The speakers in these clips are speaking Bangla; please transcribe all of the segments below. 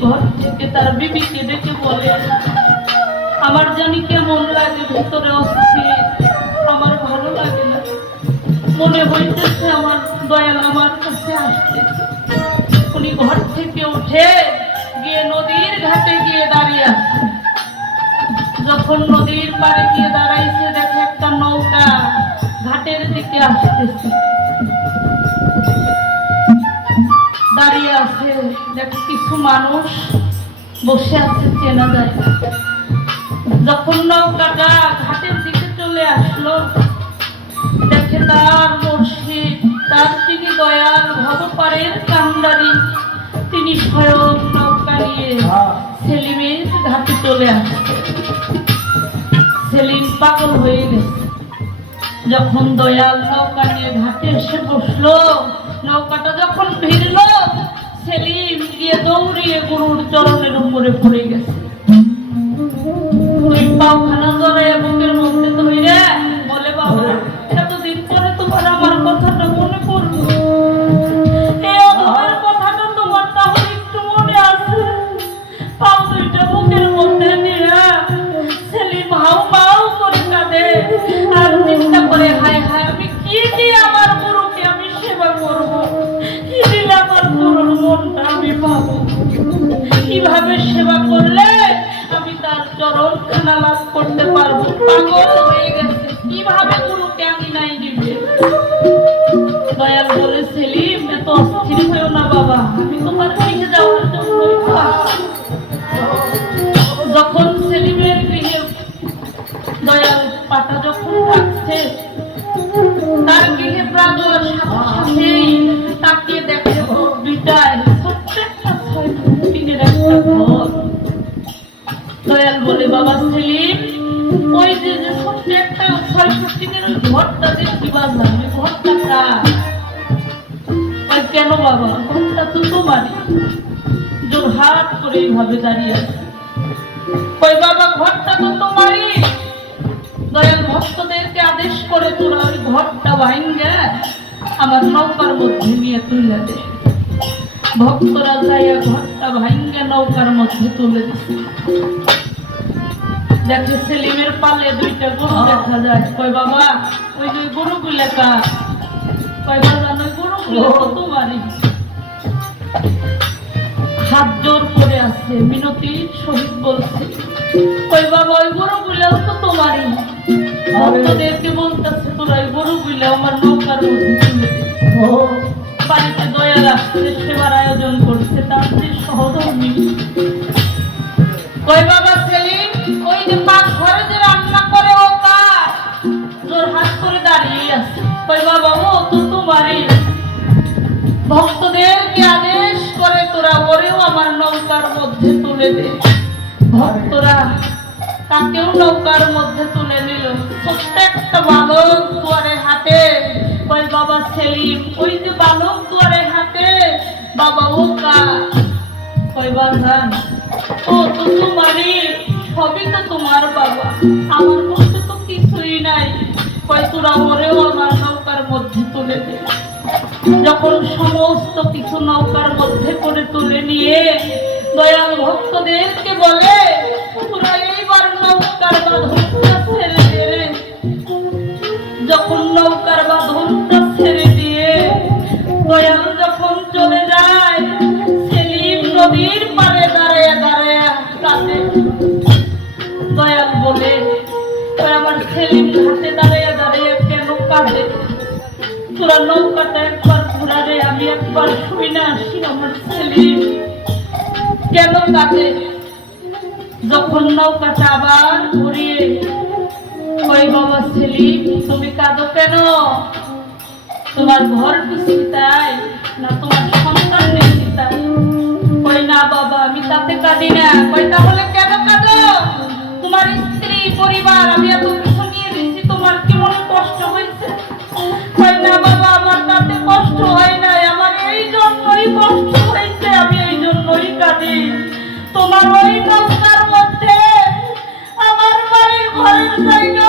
ঘর থেকে তার বিবিকে ডেকে বলে, আমার জানি কেমন লাগে ভেতরে অস্থির, আমার ভালো লাগে না। মনে হইতেছে আমার দয়াল আমার কাছে আসতেছে উনি ঘর থেকে উঠে গিয়ে নদীর ঘাটে গিয়ে দাঁড়িয়ে আছে। যখন নদীর পাড়ে গিয়ে দাঁড়াইছে, দেখে একটা নৌকা ঘাটের দিকে আসতেছে। দাঁড়িয়ে আছে, দেখ কিছু মানুষ বসে আছে চেনা যায়। যখন নৌকাটা ঘাটের দিকে চলে আসলো, দেখে তার মুর্শিদ, তার তিনি দয়াল ভবপাড়ের কান্দারি তিনি স্বয়ং নৌকা নিয়ে সেলিমের ঘাটে চলে আসছে। সেলিম পাগল হয়ে গেছে। যখন দয়াল নৌকা নিয়ে ঘাটে এসে বসল নৌকাটা যখন ভিড়ল সেলিম গিয়ে দৌড়িয়ে গুরুর চরণের উপরে পড়ে গেছে। জড়াইয়া বুকের মধ্যে করতে পারব। পাগল হয়ে গেছে। কীভাবে গুরুকে আমি নাই দিবে? দয়াল বলে, সেলিম, এত অস্থির হয়েও না বাবা। আমি তোমার গৃহে যাওয়ার জন্য যখন সেলিমের গৃহে দয়াল পাটা যখন থাকছে দয়াল বলে, বাবা সেলিম ওই যে যে ছোট্ট একটা ছয় টিনের ওই ঘরটা দেখতে পারলাম, ওই ঘরটা কার? কেন বাবা? ঘরটা তো তোমারই। জোর হাত করে এইভাবে দাঁড়িয়ে ওই বাবা, ঘরটা তো তোমারই। দয়াল ভক্তদেরকে আদেশ করে তোরা ওই ঘরটা ভাঙ্গে, আমার নৌকার মধ্যে নিয়ে তুলে দে। ভক্তরা যাইয়া ঘরটা ভাঙ্গে, নৌকার মধ্যে তুলে দিচ্ছে দেখে সেলিমের পালে দুইটা গরু দেখা যায়। কই বাবা ওই যে গরুগুলো কার কয় বাবা ওই গরুগুলো তো তোমারই হাত জোর করে আছে মিনতি শহীদ বলছে। ওই বাবা ওই গরু গুলাও তো তোমারই। ভক্তদেরকে বলতেছে তোরা ওই গরু গুলা আমার নৌকার মধ্যে বাড়িতে দয়া রাখছে ভক্তদেরকে আদেশ করে তোরা? ওরেও আমার নৌকার মধ্যে তুলে দে। ভক্তরা তাকেও নৌকার মধ্যে তুলে নিল। একটা বালক দুয়ারে হাতে। ওই বাবা সেলিম, ওই যে বালক দুয়ারে হাতে, বাবা ও কা ওই বাজান ও তো তোমারই, সবই তো তোমার বাবা। আমার মধ্যে তো কিছুই নাই। কয়, তোরা ওরেও আমার নৌকার মধ্যে তুলে দে। যখন সমস্ত কিছু নৌকার মধ্যে করে তুলে নিয়ে দয়াল ভক্তদেরকে বলে তোরা এইবার নৌকার বাঁধনটা ছেড়ে যখন নৌকার বাঁধনটা ছেড়ে দিয়ে দয়াল যখন চলে যায়, সেলিম নদীর পাড়ে দাঁড়ায় দাঁড়ায় কাঁদে। দয়াল বলে "তোরা আমার সেলিম দাঁড়ায় দাঁড়ায় কেন কাঁদে? তোরা নৌকাটা একবার ঘোরারে আমি একবার শুই না আসি আমার সেলিম কেন কাঁদে যখন নৌকাটা আবার ঘুরিয়ে ওই বাবা সেলিম তুমি কাঁদো কেন? তোমার ঘর খুশি না তোমার সন্তান বেশি তাই কই না বাবা, আমি তাতে কাঁদি না। কই তাহলে কেন কাঁদো? তোমার স্ত্রী, পরিবার, আমি এত কিছু নিয়ে দিচ্ছি তোমার কি মনে কষ্ট হয়েছে? না আমার তাতে হয় নাই। আমার হয়েছে, আমি তোমার ওই মধ্যে আমার বাড়ির ঘরের জায়গা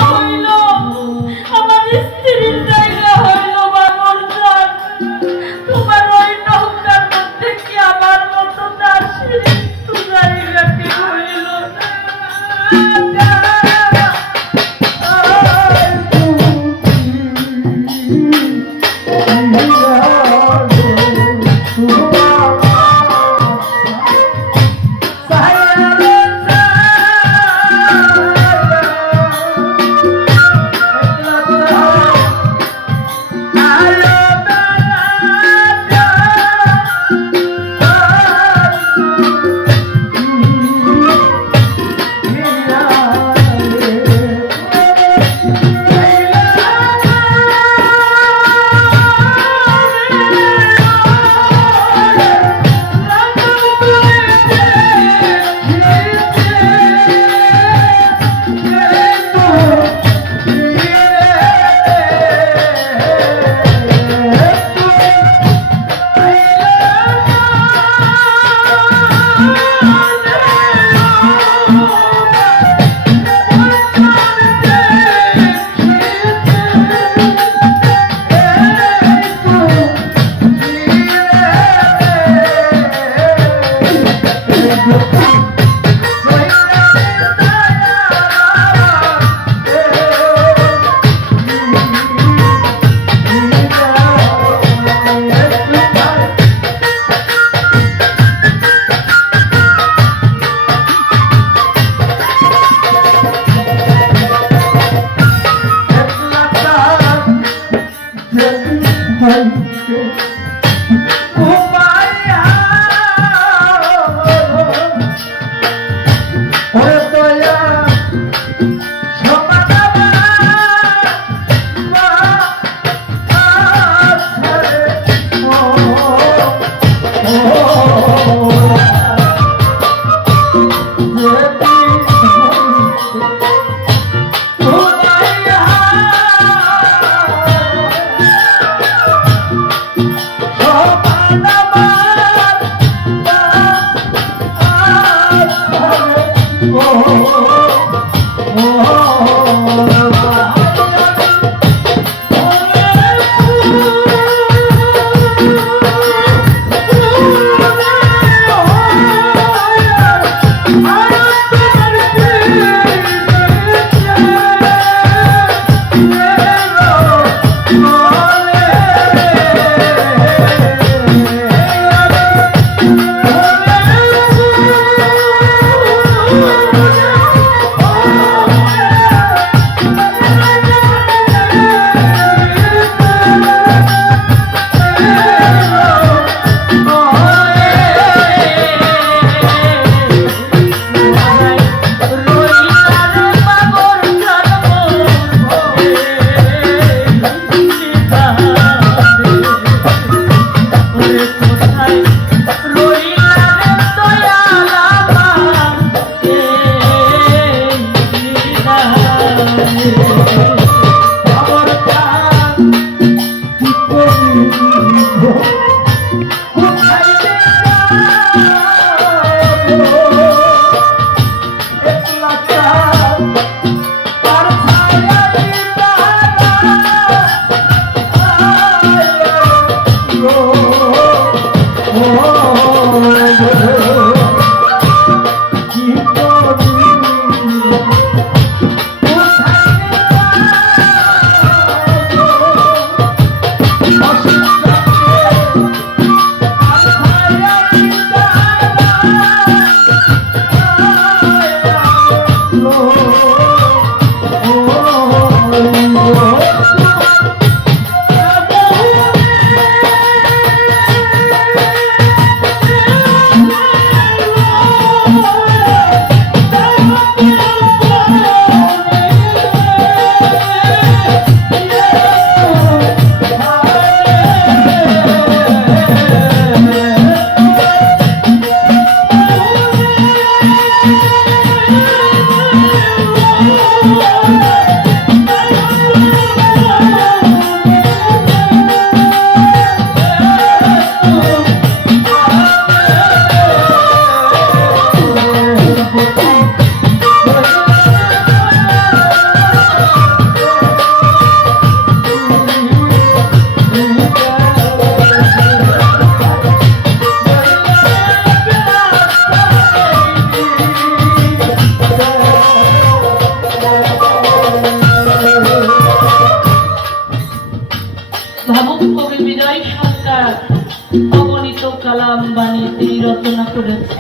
কালাম বাণী তিনি রচনা করেছে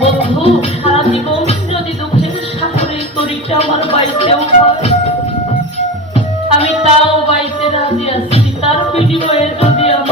বন্ধু, সারা জীবন যদি দুঃখের সাগরে তরিটা আমার বাইতেও আমি তাও বাইতে রাজি আছি। তার বিনিময়ে যদি আমি